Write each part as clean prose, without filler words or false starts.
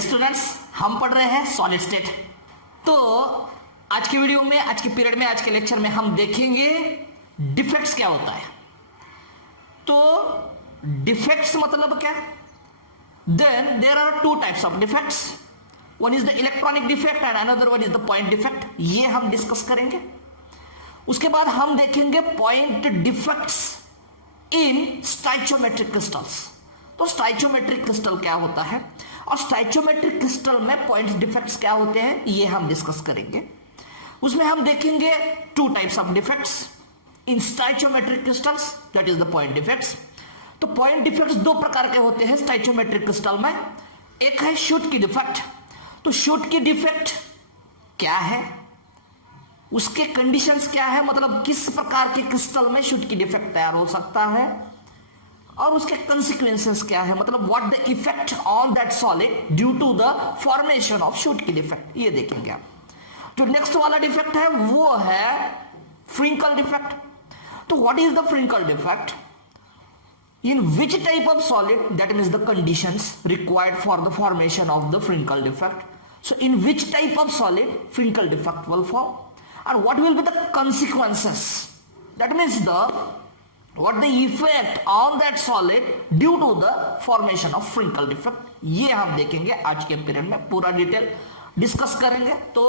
Dear students, हम पढ़ रहे हैं सॉलिड स्टेट। तो आज की वीडियो में, आज के पीरियड में, आज के लेक्चर में हम देखेंगे डिफेक्ट्स क्या होता है। तो डिफेक्ट्स मतलब क्या? Then there are two types of defects, one is the electronic defect and another one is the point defect. ये हम डिस्कस करेंगे। उसके बाद हम देखेंगे point defects in stoichiometric crystals. तो स्टाइचोमेट्रिक क्रिस्टल क्या होता है और स्टाइचोमेट्रिक क्रिस्टल में पॉइंट डिफेक्ट्स क्या होते हैं, ये हम डिस्कस करेंगे। उसमें हम देखेंगे to types of defects in stoichiometric crystals, that is the point defects. तो पॉइंट डिफेक्ट्स दो प्रकार के होते हैं स्टाइचोमेट्रिक क्रिस्टल में। एक है शूट की डिफेक्ट। तो शूट की डिफेक्ट क्या है, उसके कंडीशंस क्या है, मतलब किस प्रकार के क्रिस्टल में शूट की डिफेक्ट तैयार हो सकता है और उसके कंसिक्वेंसेस क्या है, मतलब what the effect on that solid due to the formation of Schottky defect, ये देखेंगे आप। जो नेक्स्ट वाला डिफेक्ट है वो है फ्रिंकल डिफेक्ट। तो what is the Frenkel defect? In which type of solid, that means the conditions required for the formation of the Frenkel defect. So in which type of solid Frenkel defect will form, and what will be the consequences, that means what the effect on that solid due to the formation of Frenkel defect, ये हम देखेंगे आज के period में, पूरा detail discuss करेंगे। तो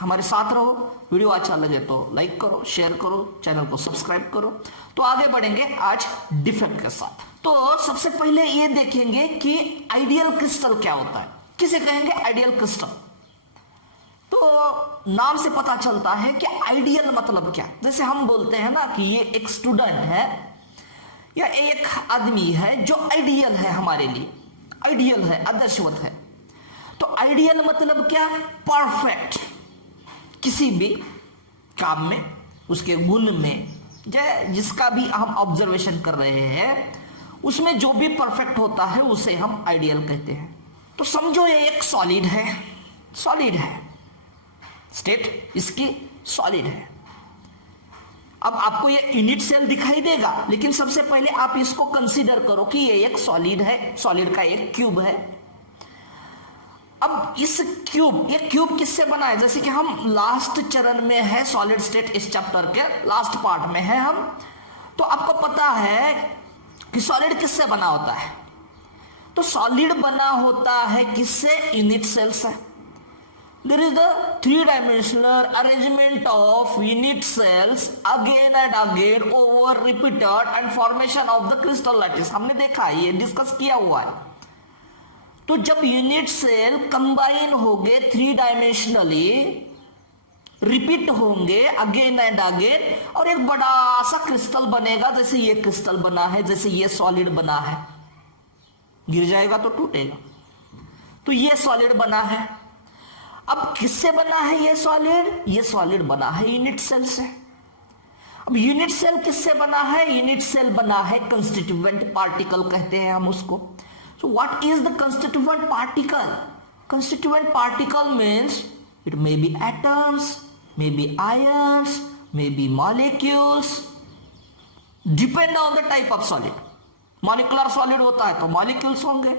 हमारे साथ रहो। वीडियो अच्छा लगे तो लाइक करो, शेयर करो, चैनल को सब्सक्राइब करो। तो आगे बढ़ेंगे आज डिफेक्ट के साथ। तो सबसे पहले ये देखेंगे कि आइडियल क्रिस्टल क्या होता है। किसे कहेंगे आइडियल क्रिस्टल? तो नाम से पता चलता है कि आइडियल मतलब क्या। जैसे हम बोलते हैं ना कि ये एक स्टूडेंट है या एक आदमी है जो आइडियल है, हमारे लिए आइडियल है, आदर्शवत है। तो आइडियल मतलब क्या? परफेक्ट, किसी भी काम में, उसके गुण में, जिसका भी हम ऑब्जर्वेशन कर रहे हैं उसमें जो भी परफेक्ट होता है उसे हम आइडियल कहते हैं। तो समझो ये एक सॉलिड है, सॉलिड है, स्टेट इसकी सॉलिड है। अब आपको ये यूनिट सेल दिखाई देगा, लेकिन सबसे पहले आप इसको कंसीडर करो कि ये एक सॉलिड है, सॉलिड का एक क्यूब है। अब इस क्यूब, ये क्यूब किससे बना है? जैसे कि हम लास्ट चरण में है सॉलिड स्टेट, इस चैप्टर के लास्ट पार्ट में है हम। तो आपको पता है कि सॉलिड किससे बना होता है? तो सॉलिड बना होता है किससे? यूनिट सेल से। There is the three dimensional arrangement of unit cells again and again over repeated and formation of the crystal lattice. हमने देखा है, ये डिस्कस किया हुआ है। तो जब यूनिट सेल कंबाइन होंगे, थ्री डायमेंशनली रिपीट होंगे अगेन एंड अगेन, और एक बड़ा सा क्रिस्टल बनेगा। जैसे ये क्रिस्टल बना है, जैसे ये सॉलिड बना है, गिर जाएगा तो टूटेगा। तो ये सॉलिड बना है। अब किससे बना है ये सॉलिड? ये सॉलिड बना है यूनिट सेल से। अब यूनिट सेल किससे बना है? यूनिट सेल बना है कंस्टिट्यूएंट पार्टिकल कहते हैं हम उसको। So what is the constituent particle? Constituent particle means it may be atoms, may be ions, may be molecules, depend on the type of solid. Molecular solid होता है तो molecules होंगे,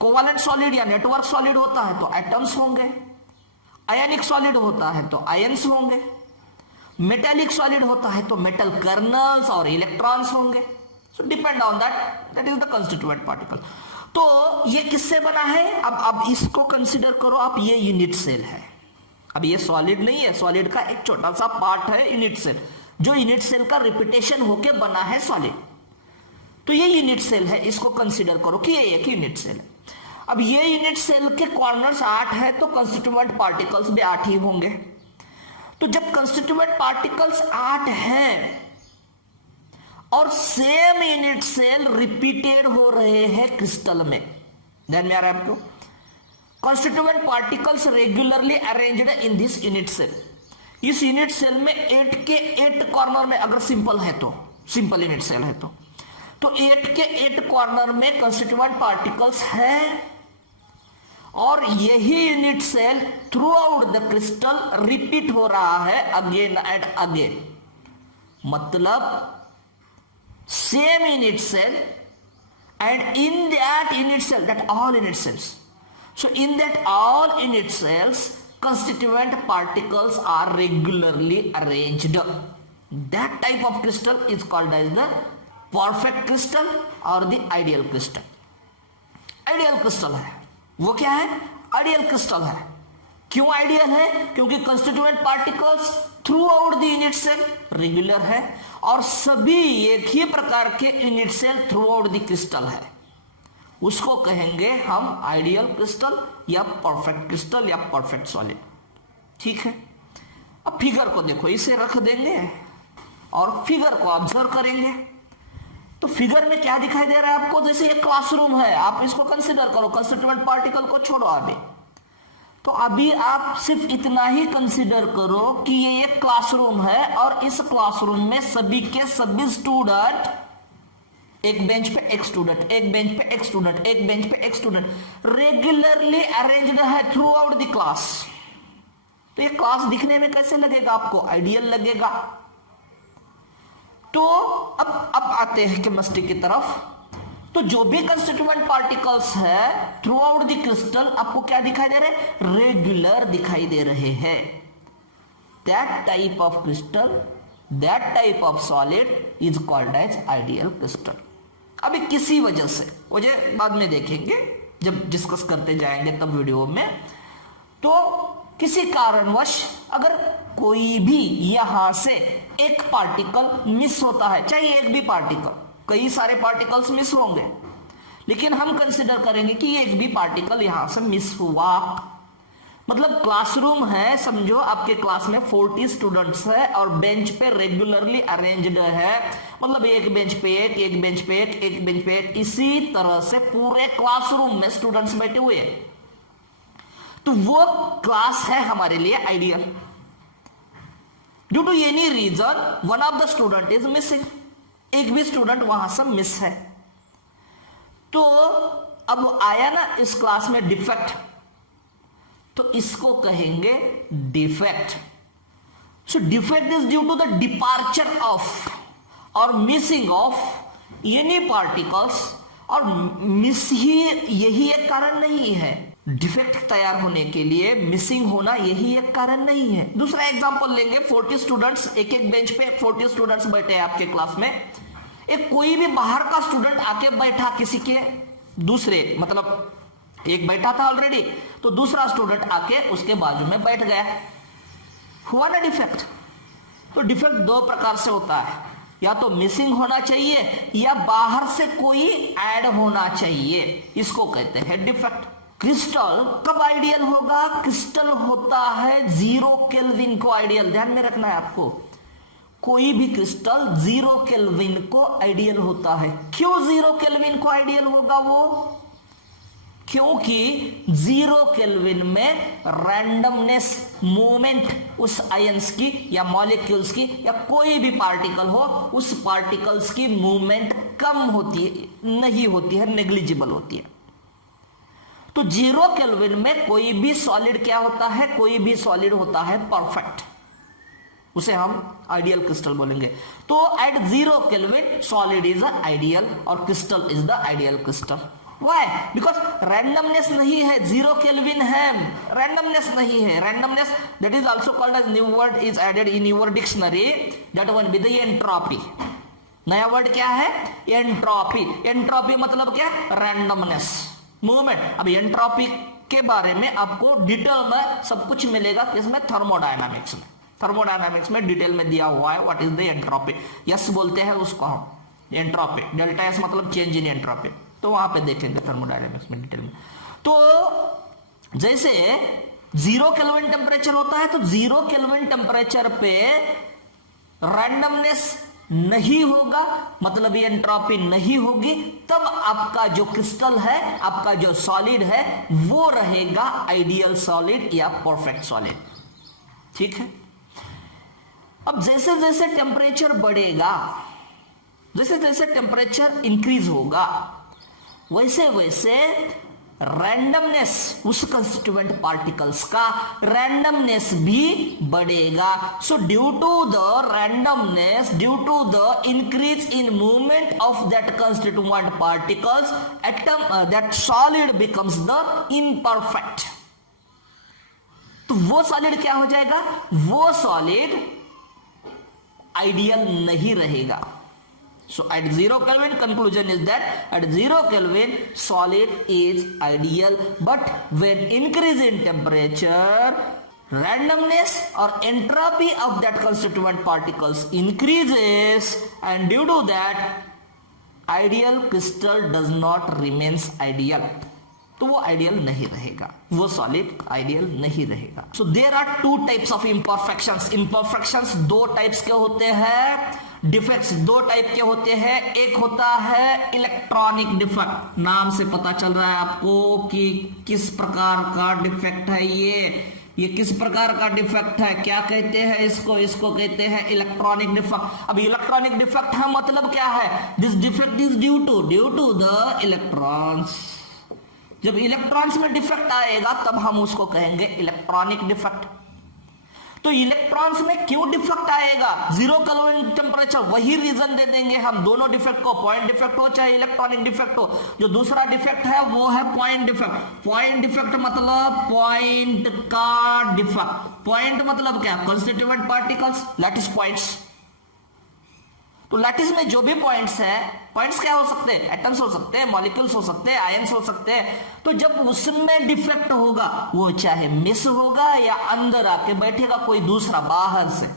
covalent solid या network solid होता है तो atoms होंगे, ionic solid होता है तो ions होंगे, metallic solid होता है तो metal kernels और electrons होंगे। So depend on that is the constituent particle. तो ये किससे बना है? अब इसको कंसीडर करो आप, ये यूनिट सेल है। अब ये सॉलिड नहीं है, सॉलिड का एक छोटा सा पार्ट है यूनिट सेल, जो यूनिट सेल का रिपीटेशन होके बना है सॉलिड। तो ये यूनिट सेल है, इसको कंसीडर करो कि ये एक यूनिट सेल है। अब ये यूनिट सेल के कॉर्नर्स 8 है तो कंस्टिट्यूएंट पार्टिकल्स भी 8 ही होंगे। तो जब कंस्टिट्यूएंट पार्टिकल्स 8 हैं और सेम यूनिट सेल रिपीटेड हो रहे हैं क्रिस्टल में, ध्यान में आ रहा है आपको? Constituent particles regularly arranged in this unit cell. इस यूनिट सेल में 8 के 8 कॉर्नर में, अगर सिंपल है तो, सिंपल यूनिट सेल है तो 8 के 8 कॉर्नर में कॉन्स्टिट्यूएंट पार्टिकल्स है, और यही unit cell throughout the crystal repeat हो रहा है अगेन एंड अगेन। मतलब same unit cell, and in that unit cell, that all unit cells, So in that all in its cells constituent particles are regularly arranged. That type of crystal is called as the perfect crystal or the ideal crystal. Ideal crystal है वो क्या है? Ideal crystal है। क्यों ideal है? क्योंकि constituent particles throughout the unit cell regular है और सभी एक ही प्रकार के unit cell throughout the crystal है। उसको कहेंगे हम आइडियल क्रिस्टल या परफेक्ट क्रिस्टल या परफेक्ट सॉलिड। ठीक है, अब फिगर को देखो, इसे रख देंगे और फिगर को ऑब्जर्व करेंगे। तो फिगर में क्या दिखाई दे रहा है आपको? जैसे एक क्लासरूम है, आप इसको कंसीडर करो, कंस्टिट्यूएंट पार्टिकल को छोड़ो अभी। तो अभी आप सिर्फ इतना ही कंसीडर करो कि ये एक क्लासरूम है और इस क्लासरूम में सभी के सभी स्टूडेंट, एक बेंच पे एक स्टूडेंट, एक बेंच पे एक स्टूडेंट, एक बेंच पे एक स्टूडेंट रेगुलरली अरेंज्ड है थ्रू आउट द क्लास। तो ये क्लास दिखने में कैसे लगेगा आपको? आइडियल लगेगा। तो अब आते हैं केमिस्ट्री की तरफ। तो जो भी कंस्टिट्यूएंट पार्टिकल्स है थ्रू आउट द क्रिस्टल आपको क्या दिखाई दे रहे हैं? रेगुलर दिखाई दे रहे हैं। That type of crystal, that type of solid is called as ideal crystal. अभी किसी वजह से, वजह बाद में देखेंगे जब डिस्कस करते जाएंगे तब वीडियो में। तो किसी कारणवश अगर कोई भी यहां से एक पार्टिकल मिस होता है, चाहे एक भी पार्टिकल, कई सारे पार्टिकल्स मिस होंगे, लेकिन हम कंसीडर करेंगे कि एक भी पार्टिकल यहां से मिस हुआ। मतलब क्लासरूम है, समझो आपके क्लास में 40 स्टूडेंट्स है और बेंच पे रेगुलरली अरेंज्ड है। मतलब एक बेंच पे एक बेंच पे एक बेंच पे एक, इसी तरह से पूरे क्लासरूम में स्टूडेंट्स बैठे हुए हैं। तो वो क्लास है हमारे लिए ideal. Due to any reason one of the student is missing, एक भी स्टूडेंट वहां से मिस है। तो अब आया ना इस क्लास में डिफेक्ट, तो इसको कहेंगे defect. So defect is due to the departure of और मिसिंग ऑफ एनी पार्टिकल्स, और मिस ही यही एक कारण नहीं है। डिफेक्ट तैयार होने के लिए मिसिंग होना यही एक कारण नहीं है। दूसरा एग्जांपल लेंगे, 40 स्टूडेंट्स, एक एक बेंच पे 40 स्टूडेंट्स बैठे हैं आपके क्लास में। एक कोई भी बाहर का स्टूडेंट आके बैठा किसी के दूसरे, मतलब एक बैठा था ऑलरेडी, तो दूसरा स्टूडेंट आके उसके बाजू में बैठ गया, हुआ ना डिफेक्ट। तो डिफेक्ट दो प्रकार से होता है, या तो मिसिंग होना चाहिए या बाहर से कोई ऐड होना चाहिए, इसको कहते हैं डिफेक्ट। क्रिस्टल कब आइडियल होगा? क्रिस्टल होता है 0 केल्विन को आइडियल, ध्यान में रखना है आपको। कोई भी क्रिस्टल 0 केल्विन को आइडियल होता है। क्यों 0 केल्विन को आइडियल होगा वो? क्योंकि 0 केल्विन में रैंडमनेस, मूवमेंट उस आयंस की या मॉलिक्यूल्स की या कोई भी पार्टिकल हो, उस पार्टिकल्स की मूवमेंट कम होती है, नहीं होती है, नेग्लिजिबल होती है। तो 0 केल्विन में कोई भी सॉलिड क्या होता है? कोई भी सॉलिड होता है परफेक्ट, उसे हम आइडियल क्रिस्टल बोलेंगे। तो at 0 kelvin solid is ideal और crystal is the ideal crystal. Why? Because randomness नहीं है, 0 केल्विन है, रैंडमनेस नहीं है। Randomness that is also called as, new word is added in your dictionary, that one with entropy. नया word क्या है? Entropy. Entropy मतलब क्या? Randomness, movement. अब एंट्रोपी के बारे में आपको डिटेल में सब कुछ मिलेगा किसमें? थर्मोडायनामिक्स में। थर्मोडायनामिक्स में डिटेल में दिया हुआ है what is the entropy. Yes बोलते हैं उसको हम, एंट्रोपी। डेल्टा एस मतलब चेंज इन एंट्रोपी, तो वहां पे देखेंगे थर्मोडायनामिक्स में डिटेल में। तो जैसे 0 केल्विन टेम्परेचर होता है, तो 0 केल्विन टेम्परेचर पे रैंडमनेस नहीं होगा, मतलब ये एंट्रोपी नहीं होगी, तब आपका जो क्रिस्टल है, आपका जो सॉलिड है, वो रहेगा आइडियल सॉलिड या परफेक्ट सॉलिड। ठीक है। अब जैसे जैसे टेम्परेचर बढ़ेगा, जैसे जैसे टेम्परेचर इंक्रीज होगा, वैसे वैसे रैंडमनेस, उस कंस्टिट्यूएंट पार्टिकल्स का रैंडमनेस भी बढ़ेगा. So due to the randomness, due to the increase in movement of that constituent particles, atom that solid becomes the imperfect. तो वो सॉलिड क्या हो जाएगा? वो सॉलिड आइडियल नहीं रहेगा. So at 0 Kelvin, conclusion is that at 0 Kelvin solid is ideal, but when increase in temperature, randomness or entropy of that constituent particles increases, and due to that ideal crystal does not remains ideal. तो वो ideal नहीं रहेगा, वो solid ideal नहीं रहेगा. So there are two types of imperfections. Imperfections दो types के होते हैं, डिफेक्ट्स दो टाइप के होते हैं. एक होता है इलेक्ट्रॉनिक डिफेक्ट. नाम से पता चल रहा है आपको कि किस प्रकार का डिफेक्ट है ये किस प्रकार का डिफेक्ट है. क्या कहते हैं इसको? इसको कहते हैं इलेक्ट्रॉनिक डिफेक्ट. अब इलेक्ट्रॉनिक डिफेक्ट है मतलब क्या है? This defect is due to the electrons. जब इलेक्ट्रॉन्स में डिफेक्ट आएगा तब हम उसको कहेंगे इलेक्ट्रॉनिक डिफेक्ट. तो इलेक्ट्रॉन्स में क्यों डिफेक्ट आएगा? 0 केल्विन टेम्परेचर, वही रीजन दे देंगे हम दोनों डिफेक्ट को, पॉइंट डिफेक्ट हो चाहे इलेक्ट्रॉनिक डिफेक्ट हो. जो दूसरा डिफेक्ट है वो है पॉइंट डिफेक्ट. पॉइंट डिफेक्ट मतलब पॉइंट का डिफेक्ट. पॉइंट मतलब क्या? Constituent particles, lattice points. तो लैटिस में जो भी पॉइंट्स है, पॉइंट्स क्या हो सकते हैं? एटम्स हो सकते हैं, मॉलिक्यूल्स हो सकते हैं, आयंस हो सकते हैं. तो जब उसमें डिफेक्ट होगा, वो चाहे मिस होगा या अंदर आके बैठेगा कोई दूसरा बाहर से.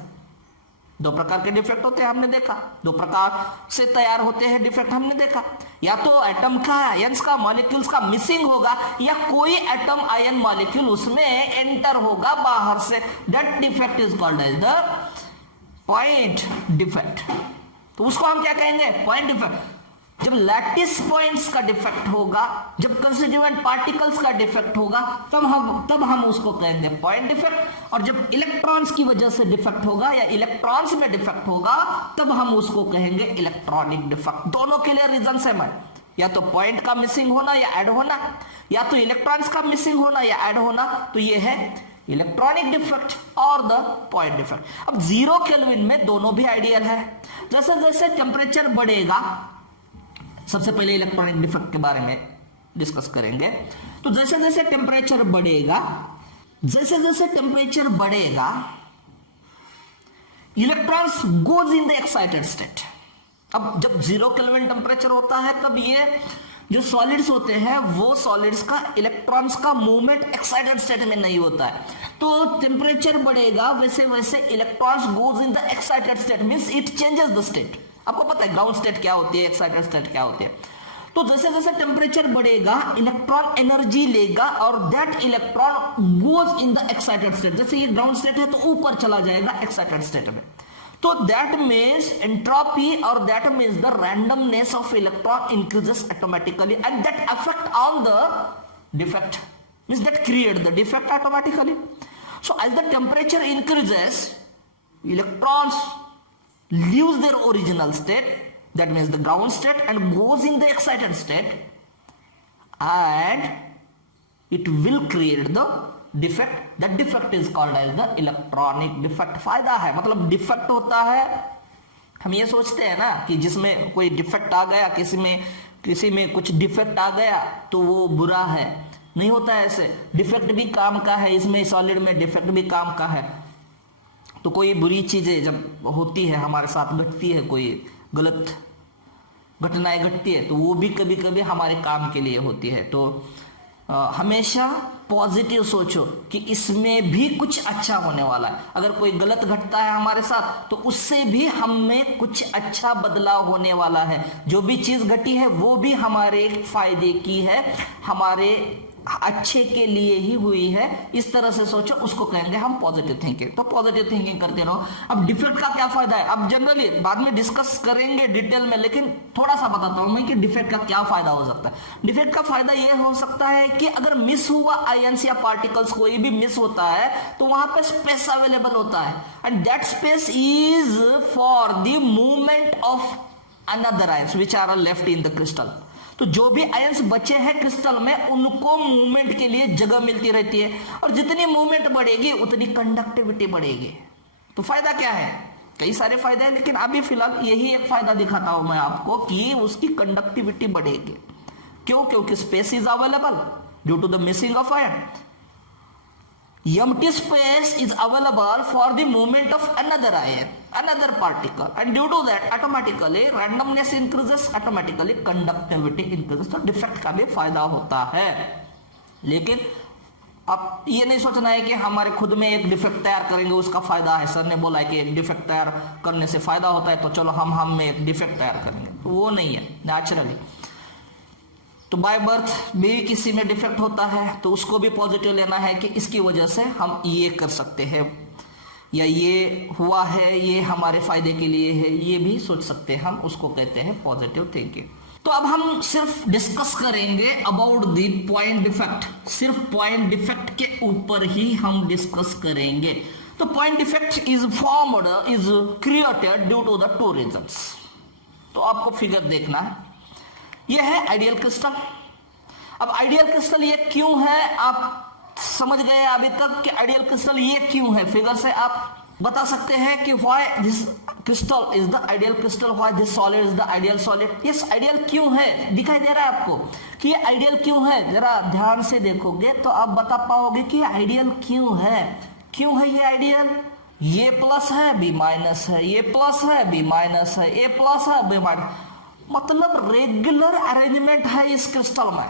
दो प्रकार के डिफेक्ट होते हैं, हमने देखा. दो प्रकार से तैयार होते हैं डिफेक्ट, हमने देखा. या तो एटम का, आयंस का, मॉलिक्यूल्स का मिसिंग होगा, या कोई एटम, आयन, मॉलिक्यूल उसमें एंटर होगा बाहर से. That defect is called as the point defect. तो उसको हम क्या कहेंगे? Point defect. जब लैटिस पॉइंट्स का डिफेक्ट होगा, जब कंस्टिट्यूएंट पार्टिकल्स का डिफेक्ट होगा, तब हम उसको कहेंगे पॉइंट डिफेक्ट. और जब इलेक्ट्रॉन्स की वजह से डिफेक्ट होगा या इलेक्ट्रॉन्स में डिफेक्ट होगा, तब हम उसको कहेंगे इलेक्ट्रॉनिक डिफेक्ट. दोनों के लिए रीजन सेम है, या तो पॉइंट का मिसिंग होना या ऐड होना, या तो इलेक्ट्रॉन्स का मिसिंग होना या ऐड होना. तो ये है इलेक्ट्रॉनिक डिफेक्ट और द पॉइंट डिफेक्ट. अब 0 केल्विन में दोनों भी आइडियल है. जैसे जैसे टेम्परेचर बढ़ेगा, सबसे पहले इलेक्ट्रॉनिक डिफेक्ट के बारे में डिस्कस करेंगे. तो जैसे जैसे टेम्परेचर बढ़ेगा, electrons goes in the excited state. अब जब 0 केल्विन टेम्परेचर होता है, तब ये जो सॉलिड्स होते हैं, वो सॉलिड्स का इलेक्ट्रॉन्स का मूवमेंट एक्साइटेड स्टेट में नहीं होता है. तो टेम्परेचर बढ़ेगा, वैसे वैसे electrons goes in the excited state, means it changes the state. आपको पता है ग्राउंड स्टेट क्या होती है, एक्साइटेड स्टेट क्या होती है. तो जैसे जैसे टेम्परेचर बढ़ेगा, इलेक्ट्रॉन एनर्जी लेगा और that electron goes in the excited state. जैसे ये ग्राउंड स्टेट है तो ऊपर चला जाएगा एक्साइटेड स्टेट में. तो that means entropy or that means the randomness of electron increases automatically, and that affect on the defect, means that create the defect automatically. So as the temperature increases, electrons leaves their original state, that means the ground state, and goes in the excited state, and it will create the defect. That defect is called as the electronic defect. फायदा है, मतलब defect होता है, हम ये सोचते हैं ना कि जिसमें कोई डिफेक्ट आ गया, किसी में कुछ डिफेक्ट आ गया तो वो बुरा है. नहीं होता है ऐसे. डिफेक्ट भी काम का है, इसमें सॉलिड में डिफेक्ट भी काम का है. तो कोई बुरी चीजें जब होती है, हमारे साथ घटती है, कोई गलत घटनाएं घटती है, तो वो भी कभी कभी हमारे काम के लिए होती है. तो हमेशा पॉजिटिव सोचो कि इसमें भी कुछ अच्छा होने वाला है. अगर कोई गलत घटता है हमारे साथ, तो उससे भी हमें कुछ अच्छा बदलाव होने वाला है. जो भी चीज घटी है वो भी हमारे फायदे की है, हमारे अच्छे के लिए ही हुई है. इस तरह से सोचो, उसको कहेंगे हम पॉजिटिव थिंकिंग. तो पॉजिटिव थिंकिंग करते रहो. अब डिफेक्ट का क्या फायदा है, अब जनरली बाद में डिस्कस करेंगे डिटेल में, लेकिन थोड़ा सा बताता हूं मैं कि डिफेक्ट का क्या फायदा हो सकता है. डिफेक्ट का फायदा यह हो सकता है कि अगर मिस हुआ आयंस या पार्टिकल्स कोई भी मिस होता है, तो वहां पे स्पेस अवेलेबल होता है, and that space is for the movement of another ions which are left in the crystal. तो जो भी आयंस बचे हैं क्रिस्टल में उनको मूवमेंट के लिए जगह मिलती रहती है, और जितनी मूवमेंट बढ़ेगी उतनी कंडक्टिविटी बढ़ेगी। तो फायदा क्या है? कई सारे फायदे हैं, लेकिन अभी फिलहाल यही एक फायदा दिखाता हूं मैं आपको कि उसकी कंडक्टिविटी बढ़ेगी। क्यों? क्योंकि space is available due to the missing of ion. Empty space is available for the movement of another ion, another particle, and due to that automatically randomness increases, automatically conductivity increases। तो defect का भी फायदा होता है। लेकिन अब ये नहीं सोचना है कि हमारे खुद में एक डिफेक्ट तैयार करेंगे उसका फायदा है। सर ने बोला है कि एक डिफेक्ट तैयार करने से फायदा होता है, तो चलो हम में एक डिफेक्ट तैयार करेंगे, तो वो नहीं है नेचुरली। तो बाय बर्थ भी किसी में डिफेक्ट होता है तो उसको भी पॉजिटिव लेना है कि इसकी वजह से हम ये कर सकते हैं, या ये हुआ है, ये हमारे फायदे के लिए है, ये भी सोच सकते हैं हम, उसको कहते हैं पॉजिटिव थिंकिंग। तो अब हम सिर्फ डिस्कस करेंगे अबाउट द पॉइंट डिफेक्ट, सिर्फ पॉइंट डिफेक्ट के ऊपर ही हम डिस्कस करेंगे। तो point defect is formed, is created due to the two reasons. तो आपको फिगर देखना है, यह है आइडियल क्रिस्टल। अब आइडियल क्रिस्टल ये क्यों है, आप समझ गए अभी तक कि आइडियल क्रिस्टल ये क्यों है? फिगर से आप बता सकते हैं कि why this crystal is the ideal crystal, why this solid is the ideal solid. Yes, ideal क्यों है, दिखाई दे रहा है आपको कि ये आइडियल क्यों है? जरा ध्यान से देखोगे तो आप बता पाओगे कि आइडियल क्यों है। क्यों है ये आइडियल? ये प्लस है, बी माइनस है, ये प्लस है, बी माइनस है, ए प्लस है, बी माइनस, मतलब रेगुलर अरेंजमेंट है इस क्रिस्टल में।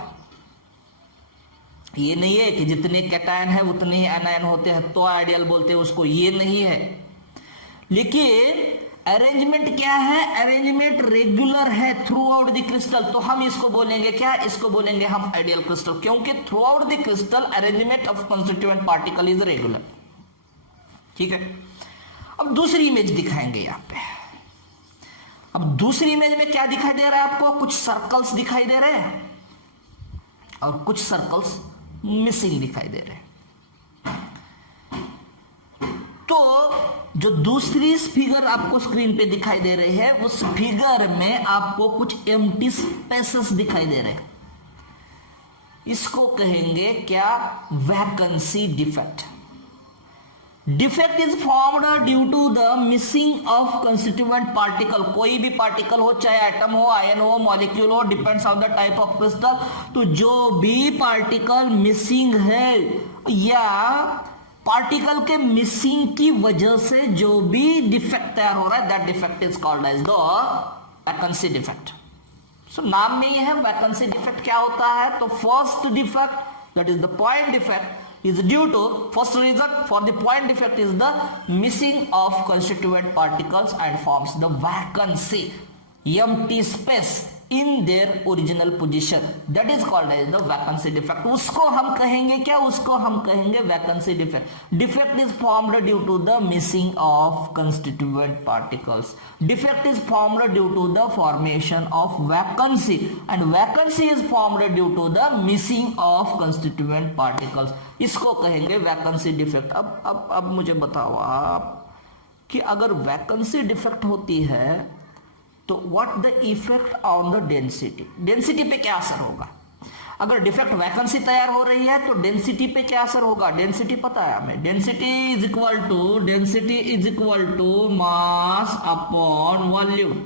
ये नहीं है कि जितने कैटायन है उतने ही एनायन होते हैं तो आइडियल बोलते हैं उसको, ये नहीं है। लेकिन अरेंजमेंट क्या है? अरेंजमेंट रेगुलर है थ्रू आउट द क्रिस्टल, तो हम इसको बोलेंगे क्या? इसको बोलेंगे हम आइडियल क्रिस्टल, क्योंकि through out the crystal arrangement of constituent particle is regular. ठीक है, अब दूसरी इमेज दिखाएंगे यहां पे। अब दूसरी इमेज में क्या दिखाई दे रहा है आपको? कुछ सर्कल्स दिखाई दे रहे हैं और कुछ सर्कल्स मिसिंग दिखाई दे रहे हैं। तो जो दूसरी फिगर आपको स्क्रीन पे दिखाई दे रही है, उस फिगर में आपको कुछ एम्प्टी स्पेसेस दिखाई दे रहे हैं। इसको कहेंगे क्या? Vacancy defect. Defect is formed due to the missing of constituent particle. कोई भी पार्टिकल हो, चाहे एटम हो, आयन हो, मॉलिक्यूल हो, depends on the type of crystal. तो जो भी पार्टिकल मिसिंग है या पार्टिकल के मिसिंग की वजह से जो भी डिफेक्ट तैयार हो रहा है, that defect is called as the vacancy defect. So नाम में ये है वैकेंसी डिफेक्ट क्या होता है। तो first defect, that is the point defect, is due to, first reason for the point defect is the missing of constituent particles and forms the vacancy, empty space in their original position, that is called as the vacancy defect। उसको हम कहेंगे क्या? उसको हम कहेंगे vacancy defect। defect is formed due to the missing of constituent particles, defect is formed due to the formation of vacancy, and vacancy is formed due to the missing of constituent particles। इसको कहेंगे vacancy defect. अब मुझे बताओ आप कि अगर vacancy defect होती है तो what the effect on the density, density पे क्या असर होगा? अगर डिफेक्ट वैकेंसी तैयार हो रही है तो डेंसिटी पे क्या असर होगा? डेंसिटी पता है हमें, density is equal to mass upon volume.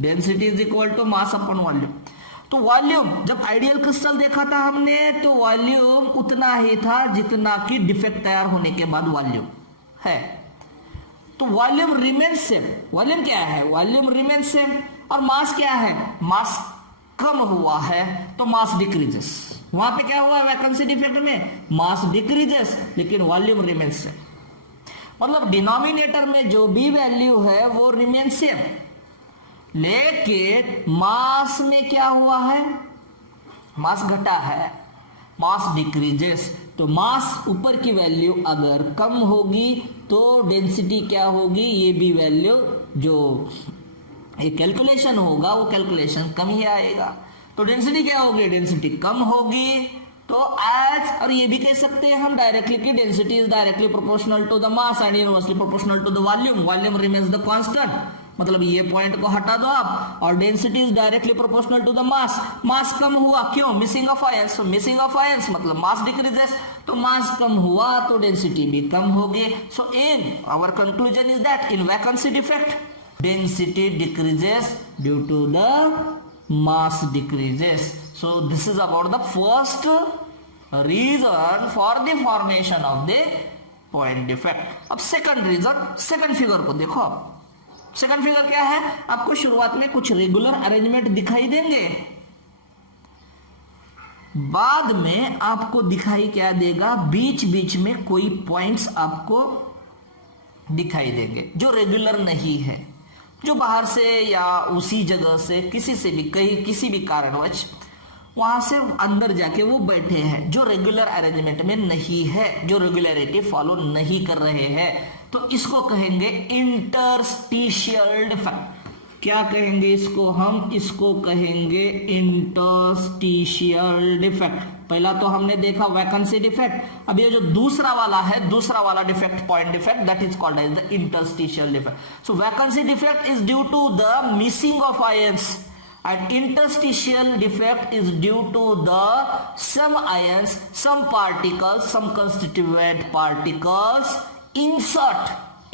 Density is equal to mass upon volume. तो वॉल्यूम, जब आइडियल क्रिस्टल देखा था हमने तो वॉल्यूम उतना ही था जितना कि डिफेक्ट तैयार होने के बाद वॉल्यूम है। तो वॉल्यूम रिमेन सेम। वॉल्यूम क्या है? Volume remain same. और मास क्या है? मास कम हुआ है तो मास डिक्रीजेस। वहां पे क्या हुआ वैकेंसी डिफेक्ट में? मास डिक्रीजेस लेकिन वॉल्यूम रिमेन सेम। मतलब डिनोमिनेटर में जो भी वैल्यू है वो रिमेन सेम, लेकिन मास में क्या हुआ है? मास घटा है, मास डिक्रीजेस। तो मास ऊपर की वैल्यू अगर कम होगी तो डेंसिटी क्या होगी? ये भी वैल्यू जो ये कैलकुलेशन होगा वो कैलकुलेशन कम ही आएगा। तो डेंसिटी क्या होगी? डेंसिटी कम होगी। तो एज, और ये भी कह सकते हैं हम डायरेक्टली कि density is directly proportional to the mass and inversely proportional to the volume. Volume remains the constant, मतलब ये पॉइंट को हटा दो आप, और density is directly proportional to the mass. Mass कम हुआ, क्यों? Missing of ions. Missing of ions मतलब मास डिक्रीजेस, तो मास कम हुआ तो डेंसिटी भी कम होगी। So in our conclusion is that in vacancy defect density decreases due to the mass decreases. So this is about the first reason for the formation of the point defect. अब second reason, second figure को देखो। second figure क्या है? आपको शुरुआत में कुछ regular arrangement दिखाई देंगे, बाद में आपको दिखाई क्या देगा? बीच बीच में कोई पॉइंट्स आपको दिखाई देंगे जो रेगुलर नहीं है, जो बाहर से या उसी जगह से किसी से भी कहीं किसी भी कारणवश वहां से अंदर जाके वो बैठे हैं, जो रेगुलर अरेंजमेंट में नहीं है, जो रेगुलरिटी फॉलो नहीं कर रहे हैं, तो इसको कहेंगे इंटरस्टिशियल डिफेक्ट। क्या कहेंगे इसको हम? इसको कहेंगे इंटरस्टिशियल डिफेक्ट। पहला तो हमने देखा वैकेंसी डिफेक्ट, अब ये जो दूसरा वाला है, दूसरा वाला defect point defect, that is called as the interstitial defect. So vacancy defect is due to the missing of ions and interstitial defect is due to the some ions, some particles, some constituent particles insert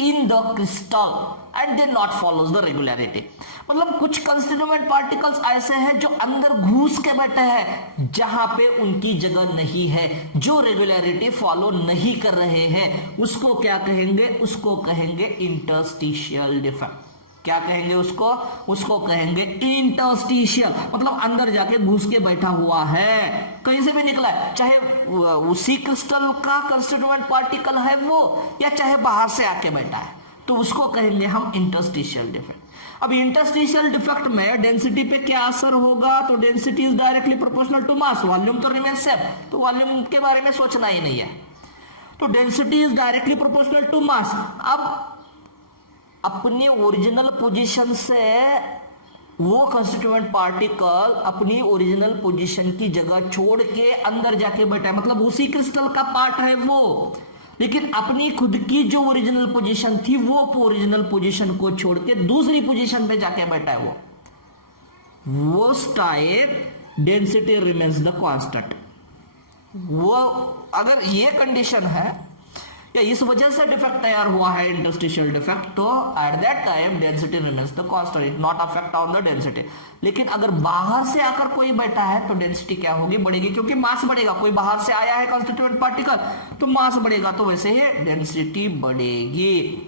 in the crystal and they not follows the regularity। मतलब कुछ constituent particles ऐसे हैं जो अंदर घुस के बैठे हैं जहां पे उनकी जगह नहीं है, जो रेगुलरिटी फॉलो नहीं कर रहे हैं, उसको क्या कहेंगे? उसको कहेंगे इंटरस्टिशियल डिफेक्ट। क्या कहेंगे उसको? उसको कहेंगे इंटरस्टिशियल, मतलब अंदर जाके घुस के बैठा हुआ है, कहीं से भी निकला है, चाहे उसी क्रिस्टल का कंस्टिट्यूएंट पार्टिकल है वो, या चाहे बाहर से आके बैठा है, तो उसको कहेंगे हम इंटरस्टिशियल डिफेक्ट। अब इंटरस्टिशियल डिफेक्ट में डेंसिटी पे क्या असर होगा? तो density is directly proportional to mass, volume तो रिमेन सेम, तो वॉल्यूम के बारे में सोचना ही नहीं है। तो density is directly proportional to mass. अब अपनी ओरिजिनल पोजीशन से वो कंस्टिट्यूएंट पार्टिकल अपनी ओरिजिनल पोजीशन की जगह छोड़ के अंदर जाके बैठा है, मतलब उसी क्रिस्टल का पार्ट है वो, लेकिन अपनी खुद की जो ओरिजिनल पोजीशन थी वो ओरिजिनल पोजीशन को छोड़ के दूसरी पोजीशन पे जाके बैठा है वो tapped density remains the constant. वो अगर ये कंडीशन है या इस वजह से डिफेक्ट तैयार हुआ है इंटरस्टिशियल डिफेक्ट, तो at that time density remains the constant, it not affect on the density. लेकिन अगर बाहर से आकर कोई बैठा है तो डेंसिटी क्या होगी? बढ़ेगी, क्योंकि मास बढ़ेगा। कोई बाहर से आया है कंस्टिट्यूएंट पार्टिकल तो मास बढ़ेगा, तो वैसे ही डेंसिटी बढ़ेगी।